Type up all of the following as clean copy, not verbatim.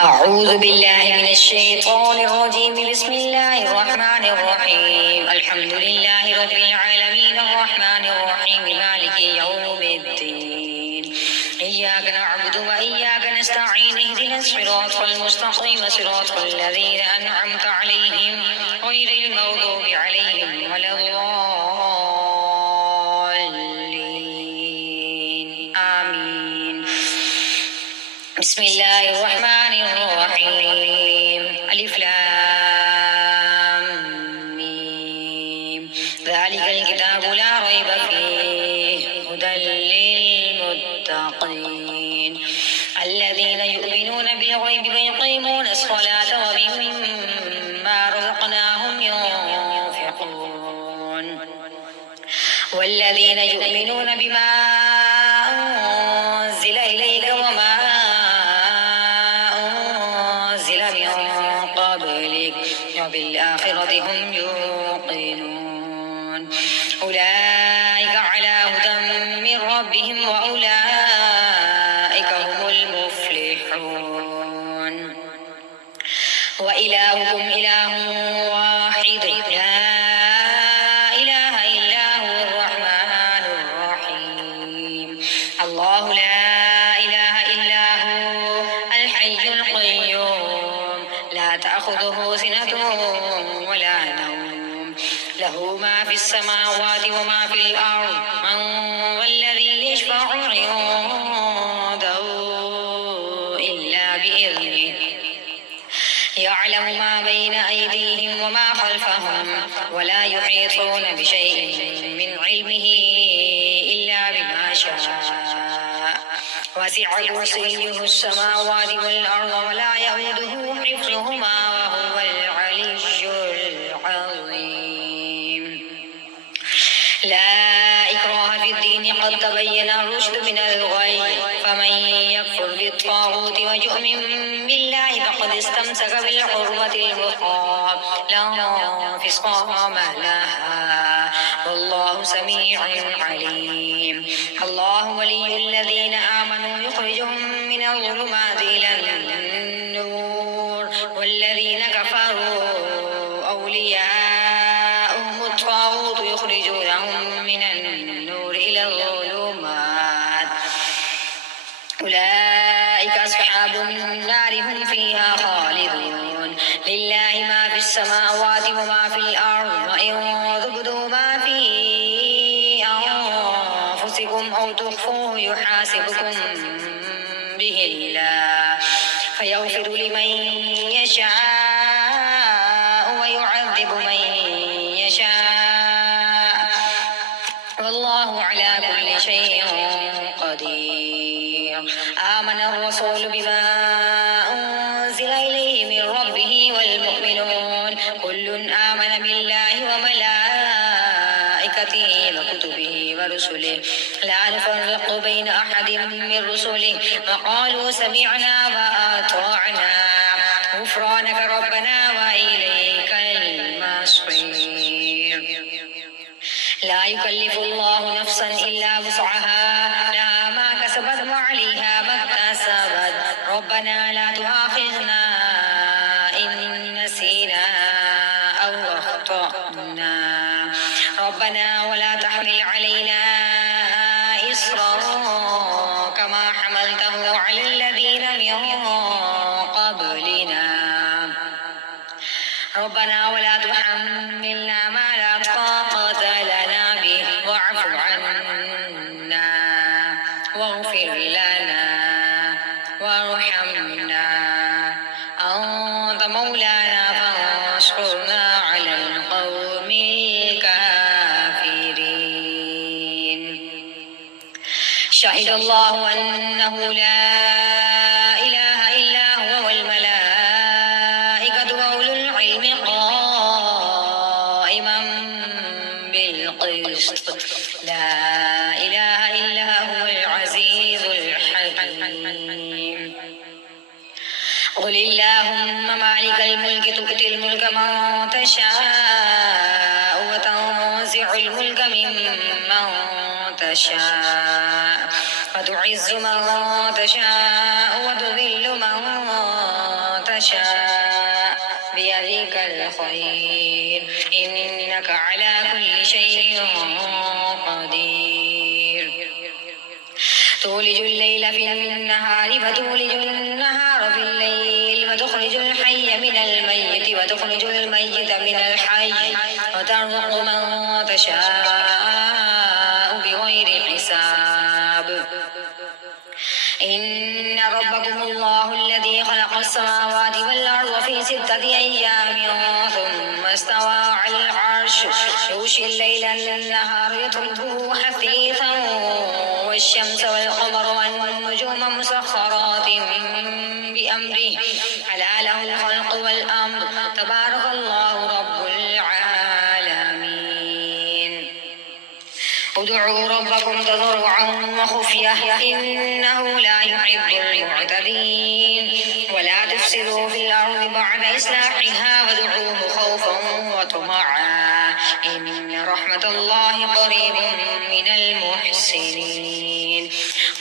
أعوذ بالله من الشيطان الرجيم. بسم الله الرحمن الرحيم. الحمد لله رب العالمين الرحمن الرحيم مالك يوم الدين. إياك نعبد وإياك نستعين. اهدنا الصراط المستقيم صراط الذين أنعمت عليهم غير المغضوب عليهم ولا الضالين. آمين. بسم الله الرحمن الرحيم. ألف لام ميم. ذلك الكتاب لا ريب فيه هدى للمتقين الذين يؤمنون بالغيب ويقيمون الصلاة ومما رزقناهم ينفقون والذين يؤمنون بما أنزل إليك وما أنزل من قبلك وبالآخرة هم يوقنون أولئك على هدى من ربهم وأولئك هم المفلحون. وإلهكم إله واحد لا إله إلا هو الرحمن الرحيم. الله لا إله إلا هو الحي القيوم لا تأخذه سنة ولا نوم له ما في السماوات وما في الأرض. من والذي يشفع عنده إلا بإذنه يعلم ما بين أيديهم وما خلفهم ولا يحيطون بشيء من علمه إلا بما شاء. وسع كرسيه السماوات والأرض ولا يئوده حفظهما وهو العلي العظيم. لا إكراه في الدين قد تبين الرشد من الغي فمن يكفر بالطاغوت ويؤمن بالله فقد استمسك بالعروة الوثقى لا انفصام لها والله سميع عليم. الله ولي الذين آمنوا يخرجهم من الظلمات إلى النور والذين كفروا أولياءهم الطاغوت يخرجونهم من النور إلى الظلمات أولئك أصحاب النار هم فيها خالدون. لله ما في السماوات وما في الأرض وإن تبدوا ما في أنفسكم أو تخفوه يحاسبكم به الله فيغفر لمن يشاء ويعذب من يشاء والله على كل شيء قدير. آمن الرسول بما أنزل إليه من ربه والمؤمنون كل آمن بالله وملائكته وكتبه ورسله لا نفرق بين أحد من رسله وقالوا سمعنا وأطعنا غفرانك ربنا وإليك المصير. لا يكلف الله نفسا إلا وسعها لها ما كسبت وعليها ما اكتسبت ربنا لا تؤاخذنا إن نسينا أو أخطأنا ربنا ولا تحمل علينا إصرا كما حملته على الذين من قبلنا ربنا ولا تحملنا ما لا طاقة لنا به واعف عنا واغفر لنا وارحمنا أنت مولانا فانصرنا على القوم الكافرين. شهد الله أنه لا إله إلا هو والملائكة وأولو العلم قائما بالقسط لا إله إلا هو العزيز الحكيم. قل اللهم مالك الملك تؤتي الملك من تشاء وتنزع الملك ممن تشاء وتعز من تشاء وتذل من تشاء بيدك الخير إنك على كل شيء قدير تولج الليل في النهار فتولج النهار في الليل وتخرج الحي من الميت وتخرج الميت من الحي وترزق من تشاء بغير حساب إن ربكم الله الذي خلق السماوات والأرض في 6 أيام ثم استوى على العرش يغشي الليل النهار يطلبه حثيثا والشمس والقمر والنجوم مسخرات بأمره ألا له الخلق والأمر تبارك الله رب العالمين ادعوا ربكم تضرعا وخفية إنه لا يحب المعتدين ولا تفسدوا في الأرض بعد إصلاحها وادعوه خوفا وطمعا إن رحمة الله قريب من المحسنين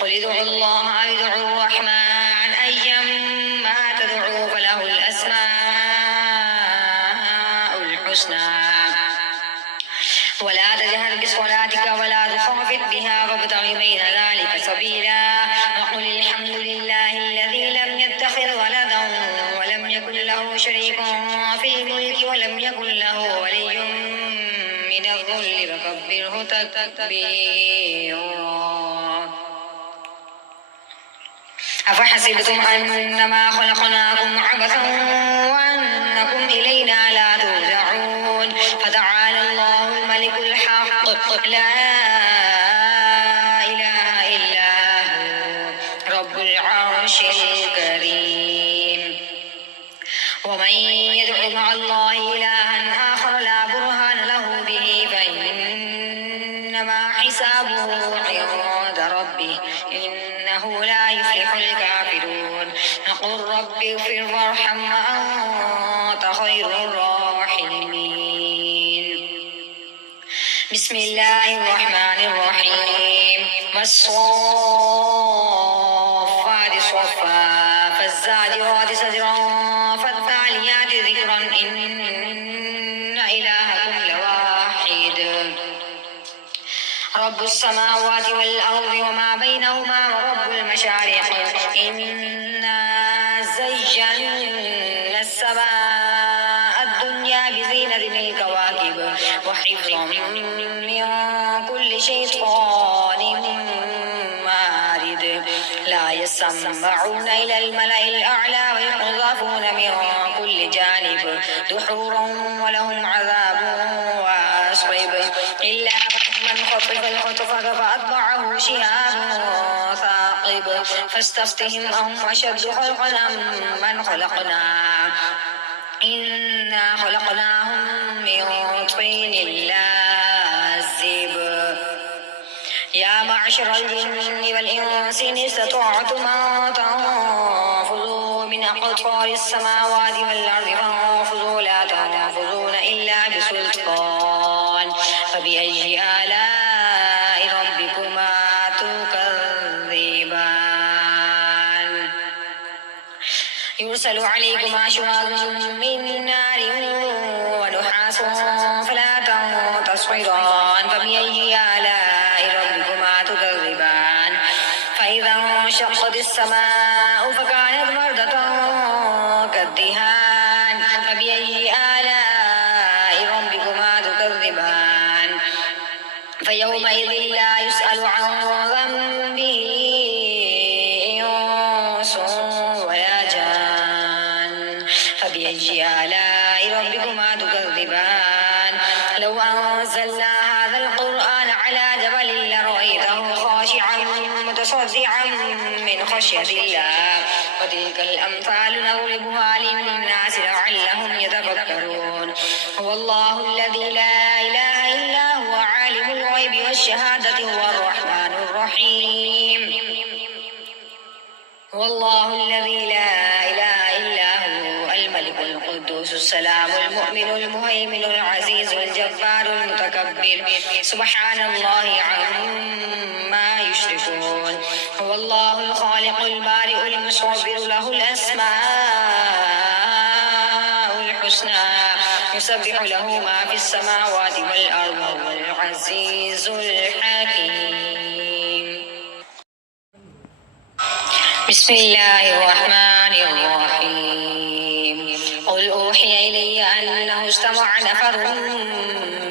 قل ادعوا الله أو ادعوا الرحمن أيما تدعوا فله الأسماء الحسنى ولا تجهر بصلاتك ولا تخافت بها وابتغ بين ذلك سبيلا وقل الحمد لله الذي لم يتخذ ولدا ولم يكن له شريك في الملك ولم يكن له ولي من الذل وكبره تكبيرا أفحسبتم أنما خلقناكم عبثا وأنكم إلينا لا ترجعون فتعالى الله الملك الحق لا إله إلا هو رب العرش الكريم ومن يدع مع الله إلها آخر لا برهان له به فإنما حسابه عند ربه إنه لا يفلح الكافرون نقول رب اغفر وارحم وأنت خير الراحمين بسم الله الرحمن الرحيم والصافات صفا فالزاجرات زجرا فالتاليات ذكرا إن إلهكم لواحد رب السماوات والأرض وما بينهما ورب المشارق إنا زينا السماء الدنيا بزينة الكواكب وحفظا من كل شيطان مارد لا يسمعون إلى الملأ الأعلى ويقذفون من كل جانب دحورا ولهم عذاب واصب إلا من خطف الخطفة فأتبعه شهاب ثاقب فاستفتهم أهم أشد خلقا من خلقنا إنا خلقناهم من طين لازب يا معشر الجن والإنس إن استطعتم أن تنفذوا من أقطار السماوات والأرض فانفذوا لا تنفذون إلا بسلطان فبأي آلاء ربكما تكذبان يرسل عليكما شواظ من نار ونحاس فلا تنتصران فبأي آلاء ربكما تكذبان فإذا انشقت السماء فكانت وردة كالدهان فبأي آلاء ربكما تكذبان فيومئذ لا يسأل عن ذنبه إنس ولا جان فبأي آلاء ربكما تكذبان لو أنزلنا هذا القرآن على جبل لرأيته خاشعا متصدعا من خشية الله وتلك الأمثال نضربها للناس لعلهم يتفكرون هو الله الذي لا إله إلا هو عالم الغيب والشهادة هو الرحمن الرحيم هو الله الذي لا إله إلا هو الملك القدوس السلام المؤمن المهيمن العزيز الجبار المتكبر سبحان الله عما يشركون هو الله الخالق البارئ المصور له الأسماء يسبح له ما في السماوات والأرض وهو العزيز الحكيم. بسم الله الرحمن الرحيم. قل أوحي إلي أنه استمع نفر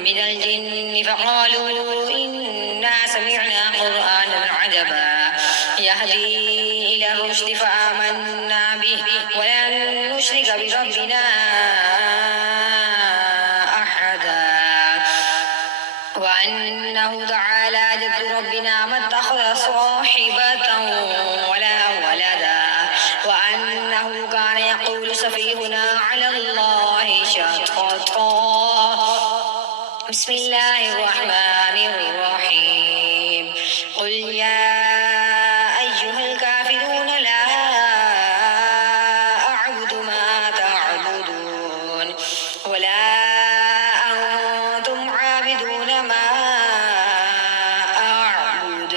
من الجن فقالوا إنا سمعنا قرآنا عجبا يهدي إلى الرشد فآمنا به ولن نشرك بربنا أحدا وأنه تعالى جد ربنا ما اتخذ صاحبة ولا ولدا وأنه كان يقول سفيهنا على الله شططا. بسم الله الرحمن الرحيم. قل يا أيها الكافرون لا أعبد ما تعبدون ولا أنتم عابدون ما أعبد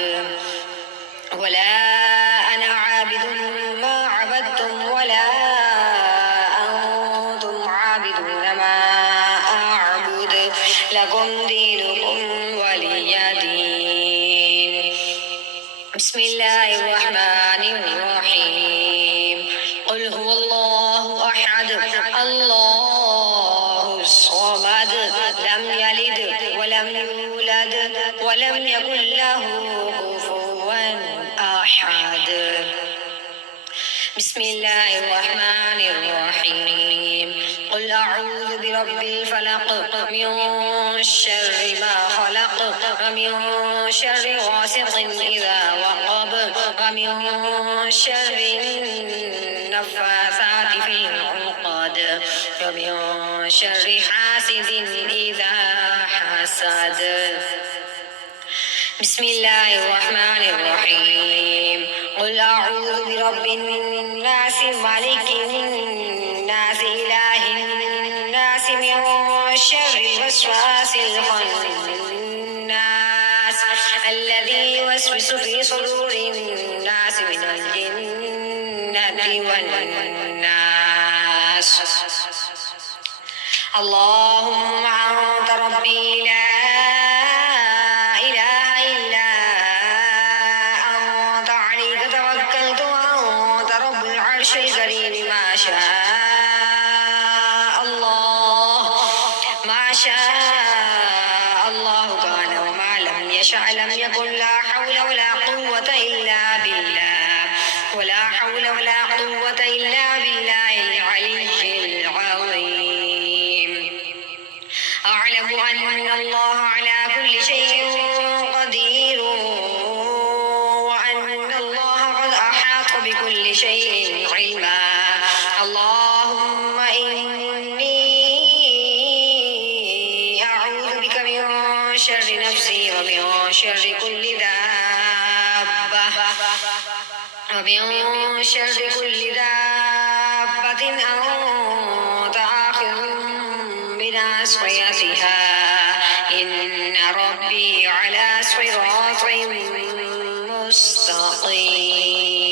ولا أنا عابد ما عبدتم ولا أنتم عابدون ما أعبد لكم دينكم ولي دين. بسم الله الرحمن الرحيم. قل هو الله أحد الله الصمد لم يلد ولم يولد ولم يكن له كفوا أحد. بسم الله الرحمن الرحيم. قل أعوذ برب الفلق من شر ما خلق ومن شر غاسق إذا وقب ومن شر النفاثات في العقد ومن شر حاسد إذا حسد. بسم الله الرحمن الرحيم. قل أعوذ برب الناس ملك الناس إله الناس من شر الوسواس الخناس الذي يوسوس في صدور الناس من الجنة والناس. اللهم أنت ربي لا إله إلا أنت عليك توكلت وأنت رب العرش الكريم. ما شاء الله كان وما لم يشأ لم يكن. لا حول ولا قوة إلا بالله ولا حول ولا قوة إلا بالله العلي العظيم. أعلم أن الله على كل شيء قدير وأن الله قد أحاط بكل شيء علما. اللهم إني أعوذ بك من شر نفسي ومن شر كل دابة أنت آخذ بناصيتها إن ربي على صراط مستقيم.